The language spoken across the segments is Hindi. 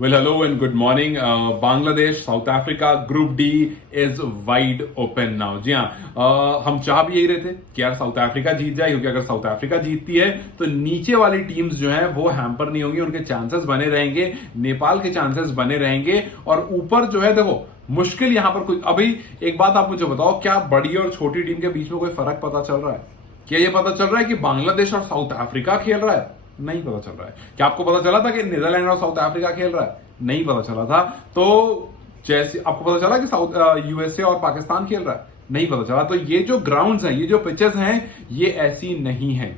Well, hello and good morning. Bangladesh South Africa group D is wide open now. जी हाँ, हम चाह भी यही रहे थे कि यार साउथ अफ्रीका जीत जाए, क्योंकि अगर साउथ अफ्रीका जीतती है तो नीचे वाली टीम्स जो हैं वो हैम्पर नहीं होंगी, उनके चांसेस बने रहेंगे, नेपाल के चांसेस बने रहेंगे। और ऊपर जो है देखो मुश्किल यहां पर कुछ। अभी एक बात आप मुझे बताओ, क्या बड़ी और छोटी टीम के बीच में कोई फर्क पता चल रहा है? क्या ये पता चल रहा है कि बांग्लादेश और साउथ अफ्रीका खेल रहा है? नहीं पता चल रहा है। क्या आपको पता चला था कि नीदरलैंड और साउथ अफ्रीका खेल रहा है? नहीं पता चला था। तो जैसे आपको पता चला कि साउथ यूएसए और पाकिस्तान खेल रहा है? नहीं पता चला। तो ये जो ग्राउंड्स हैं, ये जो पिचेस हैं, ये ऐसी नहीं है।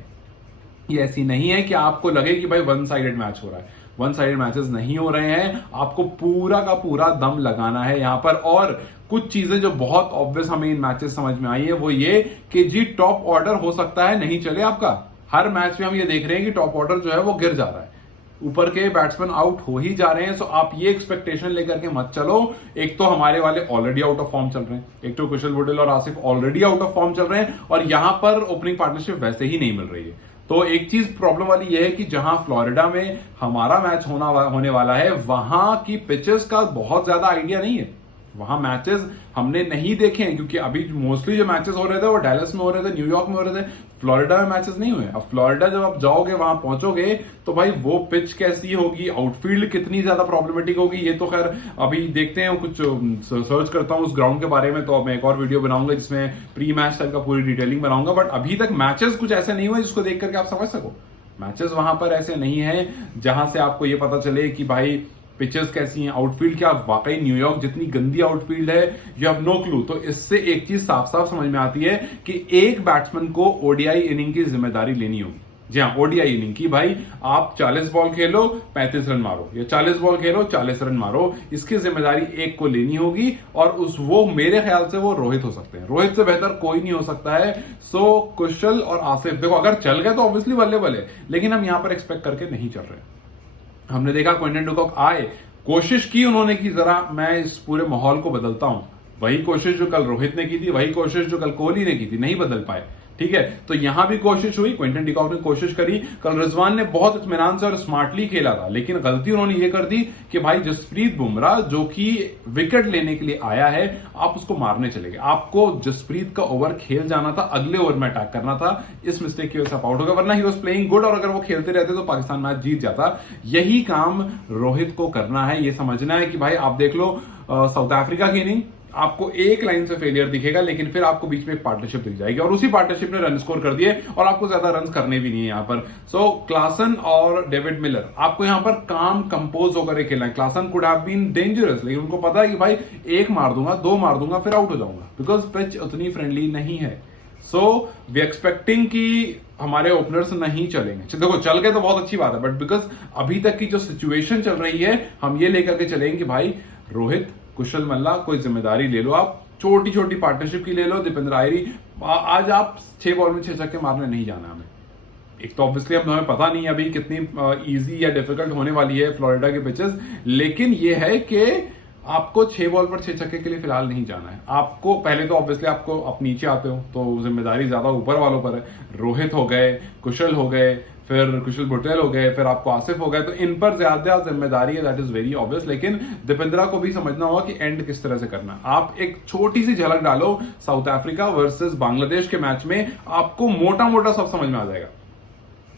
ये ऐसी नहीं है कि आपको लगे कि भाई वन साइडेड मैच हो रहा है। वन साइडेड मैचेस नहीं हो रहे हैं। आपको पूरा का पूरा दम लगाना है यहां पर। और कुछ चीजें जो बहुत ऑब्वियस हमें इन मैचेस समझ में आई है वो ये कि जी टॉप ऑर्डर हो सकता है नहीं चले आपका। हर मैच में हम ये देख रहे हैं कि टॉप ऑर्डर जो है वो गिर जा रहा है, ऊपर के बैट्समैन आउट हो ही जा रहे हैं। सो आप ये एक्सपेक्टेशन लेकर के मत चलो। एक तो हमारे वाले ऑलरेडी आउट ऑफ फॉर्म चल रहे हैं, एक तो कुशल बुटेल और Asif already out of form चल रहे हैं, और यहां पर ओपनिंग पार्टनरशिप वैसे ही नहीं मिल रही है। तो एक चीज प्रॉब्लम वाली यह है कि जहां फ्लोरिडा में हमारा मैच होने वाला है, वहां की पिचेस का बहुत ज्यादा आइडिया नहीं है। वहां मैचेस हमने नहीं देखे हैं, क्योंकि अभी मोस्टली जो मैचेस हो रहे थे वो डैलस में हो रहे थे, न्यूयॉर्क में हो रहे थे, फ्लोरिडा में मैचेस नहीं हुए। अब फ्लोरिडा जब आप जाओगे, वहां पहुंचोगे, तो भाई वो पिच कैसी होगी, आउटफील्ड कितनी ज्यादा प्रॉब्लमेटिक होगी, ये तो खैर अभी देखते हैं। कुछ सर्च करता हूं उस ग्राउंड के बारे में, तो मैं एक और वीडियो बनाऊंगा जिसमें प्री मैच टाइप का पूरी डिटेलिंग बनाऊंगा। बट अभी तक मैचेस कुछ ऐसे नहीं हुए जिसको देख करके आप समझ सको। मैचेस वहां पर ऐसे नहीं है जहां से आपको ये पता चले कि भाई पिचेस कैसी हैं, आउटफील्ड क्या वाकई न्यूयॉर्क जितनी गंदी आउटफील्ड है, यू हैव नो क्लू। तो इससे एक चीज साफ साफ समझ में आती है कि एक बैट्समैन को ओडीआई इनिंग की जिम्मेदारी लेनी होगी। जी हाँ, ओडीआई इनिंग की। भाई आप 40 बॉल खेलो 35 रन मारो, या 40 बॉल खेलो 40 रन मारो, इसकी जिम्मेदारी एक को लेनी होगी। और वो मेरे ख्याल से वो रोहित हो सकते हैं। रोहित से बेहतर कोई नहीं हो सकता है। सो कुशल और आसिफ देखो, अगर चल गए तो ऑब्वियसली बल्ले बल्ले, लेकिन हम यहां पर एक्सपेक्ट करके नहीं चल रहे। हमने देखा क्विंटन डिकॉक आए, कोशिश की उन्होंने कि जरा मैं इस पूरे माहौल को बदलता हूं। वही कोशिश जो कल रोहित ने की थी, वही कोशिश जो कल कोहली ने की थी, नहीं बदल पाए। ठीक है, तो यहां भी कोशिश हुई, क्विंटन डिकॉक ने कोशिश करी। कल रिजवान ने बहुत इत्मीनान से और स्मार्टली खेला था, लेकिन गलती उन्होंने ये कर दी कि भाई जसप्रीत बुमराह जो कि विकेट लेने के लिए आया है, आप उसको मारने चले गए। आपको जसप्रीत का ओवर खेल जाना था, अगले ओवर में अटैक करना था। इस मिस्टेक की वजह से आप आउट हो गए, वरना ही वॉज प्लेइंग गुड, और अगर वो खेलते रहते तो पाकिस्तान मैच जीत जाता। यही काम रोहित को करना है। ये समझना है कि भाई आप देख लो साउथ अफ्रीका की इनिंग, आपको एक लाइन से फेलियर दिखेगा, लेकिन फिर आपको बीच में एक पार्टनरशिप दिख जाएगी, और उसी पार्टनरशिप ने रन स्कोर कर दिए, और आपको ज्यादा रन करने भी नहीं है यहां पर। सो क्लासन और डेविड मिलर, आपको यहां पर काम कंपोज होकर खेलना है। Klaasen could have been dangerous, लेकिन उनको पता है कि भाई एक मार दूंगा, दो मार दूंगा, फिर आउट हो जाऊंगा, बिकॉज पिच उतनी फ्रेंडली नहीं है। सो वी एक्सपेक्टिंग कि हमारे ओपनर्स नहीं चलेंगे। देखो चल गए तो बहुत अच्छी बात है, बट बिकॉज अभी तक की जो सिचुएशन चल रही है, हम ये लेकर के चलेंगे कि भाई रोहित, कुशल मल्ला, कोई जिम्मेदारी ले लो, आप छोटी छोटी पार्टनरशिप की ले लो। दीपेंद्र आयरी, आज आप 6 बॉल में 6 छक्के मारने नहीं जाना हमें। एक तो ऑब्वियसली अब हमें पता नहीं अभी कितनी इजी या डिफिकल्ट होने वाली है फ्लोरिडा के पिचेस, लेकिन ये है कि आपको 6 बॉल पर 6 छक्के के लिए फिलहाल नहीं जाना है। आपको पहले तो ऑब्वियसली आपको आप नीचे आते हो तो जिम्मेदारी ज्यादा ऊपर वालों पर है। रोहित हो गए, कुशल हो गए, फिर कुशल बुटेल हो गए, फिर आपको आसिफ हो गए, तो इन पर ज्यादा जिम्मेदारी है, दैट इज वेरी ऑब्वियस। लेकिन दीपेंद्रा को भी समझना होगा कि एंड किस तरह से करना है। आप एक छोटी सी झलक डालो साउथ अफ्रीका वर्सेस बांग्लादेश के मैच में, आपको मोटा मोटा सब समझ में आ जाएगा।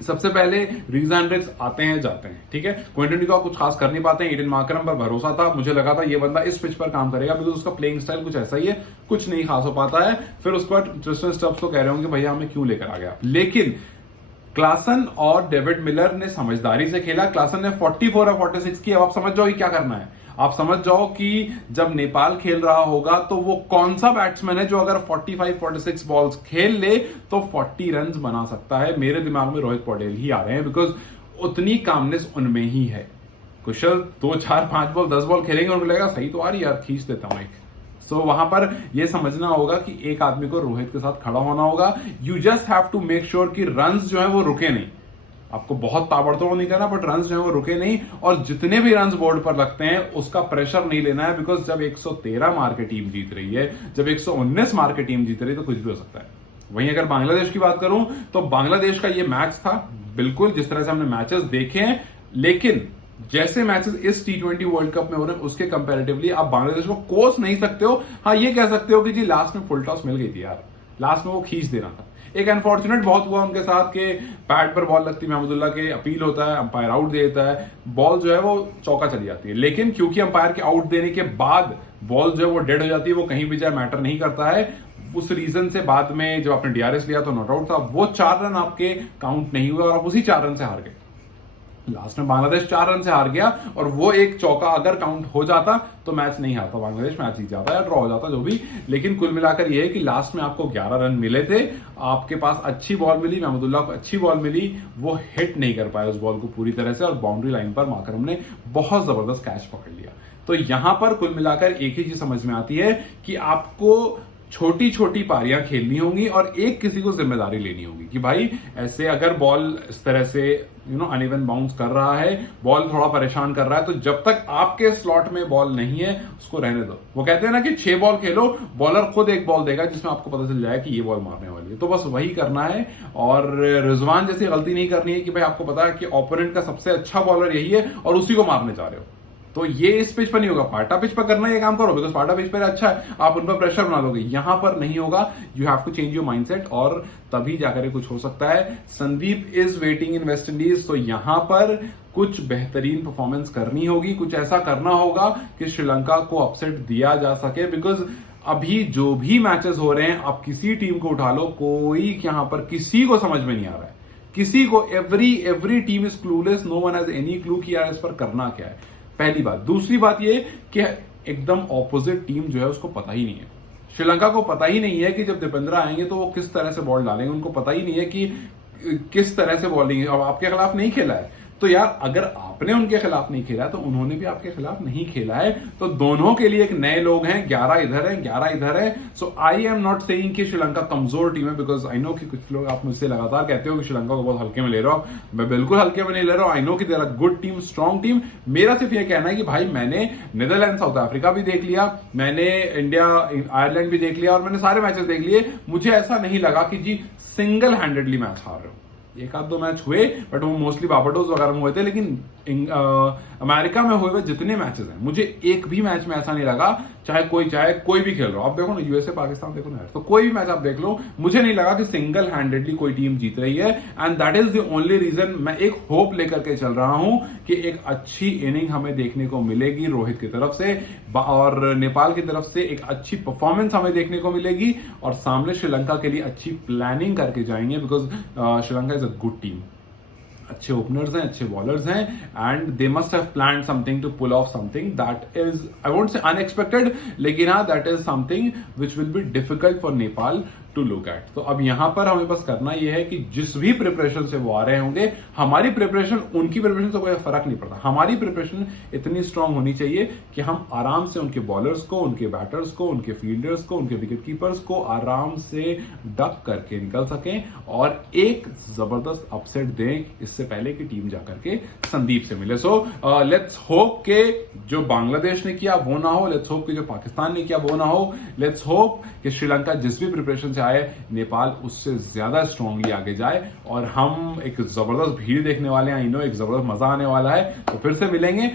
सबसे पहले रीज एंड्रिक्स आते हैं जाते हैं, ठीक है। क्विंटन डिकॉक कुछ खास कर नहीं पाते हैं। ईडन मार्करम पर भरोसा था, मुझे लगा था ये बंदा इस पिच पर काम करेगा, बिकॉज उसका प्लेइंग स्टाइल कुछ ऐसा ही है, कुछ नहीं खास हो पाता है। फिर उसके बाद ट्रिस्टन स्टब्स को कह रहे होंगे भैया हमें क्यों लेकर आ गया, लेकिन क्लासन और डेविड मिलर ने समझदारी से खेला। क्लासन ने 44 और 46 की। अब आप समझ जाओ क्या करना है। आप समझ जाओ कि जब नेपाल खेल रहा होगा तो वो कौन सा बैट्समैन है जो अगर 45-46 बॉल्स खेल ले तो 40 रन बना सकता है। मेरे दिमाग में रोहित पटेल ही आ रहे हैं, बिकॉज उतनी कामनेस उनमें ही है। कुशल 2, 4, 5 बॉल 10 बॉल खेलेंगे, उनको लगेगा सही तो आ रही यार, खींच देता हूं एक। सो वहां पर यह समझना होगा कि एक आदमी को रोहित के साथ खड़ा होना होगा। You just have to make sure कि रन्स जो है वो रुके नहीं। आपको बहुत ताबड़तोड़ नहीं करना, बट रन्स जो है वो रुके नहीं, और जितने भी रन्स बोर्ड पर लगते हैं उसका प्रेशर नहीं लेना है। बिकॉज जब 113 मार के टीम जीत रही है, जब 119 मार के टीम जीत रही है, तो कुछ भी हो सकता है। वहीं अगर बांग्लादेश की बात करूं तो बांग्लादेश का ये मैच था बिल्कुल जिस तरह से हमने मैचेस देखे हैं, लेकिन जैसे मैचेस इस T20 वर्ल्ड कप में हो रहे हैं उसके कंपैरेटिवली आप बांग्लादेश को कोस नहीं सकते हो। हाँ, ये कह सकते हो कि जी लास्ट में फुल टॉस मिल गई थी यार, लास्ट में वो खींच देना था। एक अनफॉर्चुनेट बहुत हुआ उनके साथ के पैड पर बॉल लगती है, महमूदुल्लाह के अपील होता है, अंपायर आउट दे देता है, बॉल जो है वो चौका चली जाती है। लेकिन क्योंकि अंपायर के आउट देने के बाद बॉल जो है वो डेड हो जाती है, वो कहीं भी जाए मैटर नहीं करता है। उस रीजन से बाद में जब आपने डीआरएस लिया तो नॉट आउट था, वो 4 रन आपके काउंट नहीं हुए और आप उसी 4 रन से हार गए। लास्ट में बांग्लादेश 4 रन से हार गया और वो एक चौका अगर काउंट हो जाता तो मैच नहीं हारता बांग्लादेश, मैच जीत जाता या ड्रॉ हो जाता, जो भी। लेकिन कुल मिलाकर ये है कि लास्ट में आपको 11 रन मिले थे, आपके पास अच्छी बॉल मिली, महमूदुल्लाह को अच्छी बॉल मिली, वो हिट नहीं कर पाए उस बॉल को पूरी तरह से और बाउंड्री लाइन पर माकरम ने बहुत जबरदस्त कैच पकड़ लिया। तो यहां पर कुल मिलाकर एक ही चीज समझ में आती है कि आपको छोटी छोटी पारियां खेलनी होंगी और एक किसी को जिम्मेदारी लेनी होगी कि भाई ऐसे अगर बॉल इस तरह से अनइवन बाउंस कर रहा है, बॉल थोड़ा परेशान कर रहा है, तो जब तक आपके स्लॉट में बॉल नहीं है उसको रहने दो। वो कहते हैं ना कि 6 बॉल खेलो, बॉलर खुद एक बॉल देगा जिसमें आपको पता चल जाए कि ये बॉल मारने वाली है, तो बस वही करना है। और रिजवान जैसी गलती नहीं करनी है कि भाई आपको पता है कि ओपोनेंट का सबसे अच्छा बॉलर यही है और उसी को मारने जा रहे हो। तो ये इस पिच पर नहीं होगा, पाटा पिच पर करना ये काम करो, बिकॉज पाटा पिच पर अच्छा है, आप उन पर प्रेशर बना दोगे। यहां पर नहीं होगा, you have to change your mindset और तभी जाकर कुछ हो सकता है। Sandeep is waiting in West Indies, तो यहां पर कुछ बेहतरीन परफॉर्मेंस करनी होगी, कुछ ऐसा करना होगा कि श्रीलंका को अपसेट दिया जा सके। बिकॉज अभी जो भी मैचेस हो रहे हैं, आप किसी टीम को उठा लो, कोई यहां पर किसी को समझ में नहीं आ रहा है, किसी को। Every team is clueless, no one has any clue कि यार इस पर करना क्या है, पहली बात। दूसरी बात ये कि एकदम ऑपोजिट टीम जो है उसको पता ही नहीं है, श्रीलंका को पता ही नहीं है कि जब दीपेंद्रा आएंगे तो वो किस तरह से बॉल डालेंगे, उनको पता ही नहीं है कि किस तरह से बॉलिंग। अब आपके खिलाफ नहीं खेला है तो यार अगर आपने उनके खिलाफ नहीं खेला है तो उन्होंने भी आपके खिलाफ नहीं खेला है, तो दोनों के लिए एक नए लोग हैं, 11 इधर है 11 इधर है। सो आई एम नॉट सेइंग कि श्रीलंका कमजोर टीम है, बिकॉज आई नो कि कुछ लोग आप मुझसे लगातार कहते हो कि श्रीलंका को बहुत हल्के में ले रहे हो, मैं बिल्कुल हल्के में नहीं ले रहा हूं। आई नो कि there are good team, strong team. मेरा सिर्फ यह कहना है कि भाई मैंने नीदरलैंड साउथ अफ्रीका भी देख लिया, मैंने इंडिया आयरलैंड भी देख लिया और मैंने सारे मैचेस देख लिए, मुझे ऐसा नहीं लगा कि जी सिंगल हैंडेडली मैच हार रहे हो। एक आध 2 मैच हुए बट वो मोस्टली बाबाडोस वगैरह में हुए थे, लेकिन अमेरिका में हुए हुए जितने मैचेस हैं मुझे एक भी मैच में ऐसा नहीं लगा, चाहे कोई भी खेल रहा हो। आप देखो ना यूएसए पाकिस्तान देखो ना, तो कोई भी मैच आप देख लो, मुझे नहीं लगा कि सिंगल हैंडेडली कोई टीम जीत रही है। And that is the only reason मैं एक होप लेकर के चल रहा हूं कि एक अच्छी इनिंग हमें देखने को मिलेगी रोहित की तरफ से और नेपाल की तरफ से एक अच्छी परफॉर्मेंस हमें देखने को मिलेगी और सामने श्रीलंका के लिए अच्छी प्लानिंग करके जाएंगे, because Sri Lanka is a good team. अच्छे ओपनर्स हैं, अच्छे बॉलर्स हैं and they must have planned something to pull off something that is, I won't say unexpected, लेकिन हाँ that is something which will be difficult for Nepal to look at. तो अब यहां पर हमें बस करना यह है कि जिस भी प्रिपरेशन से वो आ रहे होंगे, हमारी प्रिपरेशन उनकी प्रिपरेशन से कोई फर्क नहीं पड़ता, हमारी प्रिपरेशन इतनी स्ट्रांग होनी चाहिए कि हम आराम से उनके बॉलर्स को, उनके बैटर्स को, उनके फील्डर्स को, उनके विकेट कीपर्स को आराम से डक करके निकल सकें और एक जबरदस्त अपसेट दें इससे पहले कि टीम जाकर के संदीप से मिले। सो लेट्स होप के जो बांग्लादेश ने किया वो ना हो, लेट्स होप कि जो पाकिस्तान ने किया वो ना हो, लेट्स होप कि श्रीलंका जिस भी प्रिपरेशन से आए नेपाल उससे ज्यादा स्ट्रांगली आगे जाए और हम एक जबरदस्त भीड़ देखने वाले हैं। आई नो एक जबरदस्त मजा आने वाला है। तो फिर से मिलेंगे।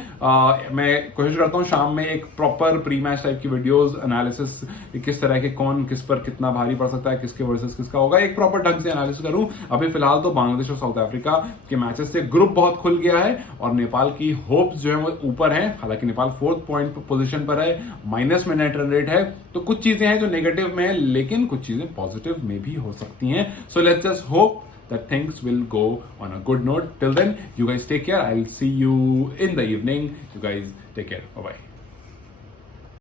मैं कोशिश करता हूं शाम में एक प्रॉपर प्री मैच टाइप की वीडियोस, एनालिसिस, किस तरह के कौन किस पर कितना भारी पड़ सकता है, किसके वर्सेस किसका होगा, एक प्रॉपर ढंग से एनालिसिस करूं। अभी फिलहाल तो बांग्लादेश और साउथ अफ्रीका के मैचेस से ग्रुप बहुत खुल गया है और नेपाल की होप्स जो है वो ऊपर है। हालांकि नेपाल 4th पॉइंट पोजीशन पर है, माइनस में नेट रन रेट है, तो कुछ चीजें हैं जो नेगेटिव में है लेकिन कुछ चीजें पॉजिटिव में भी हो सकती हैं। So let's just hope that things will go on a good note. Till then, you guys take care. I'll see you in the evening. You guys take care. Bye bye.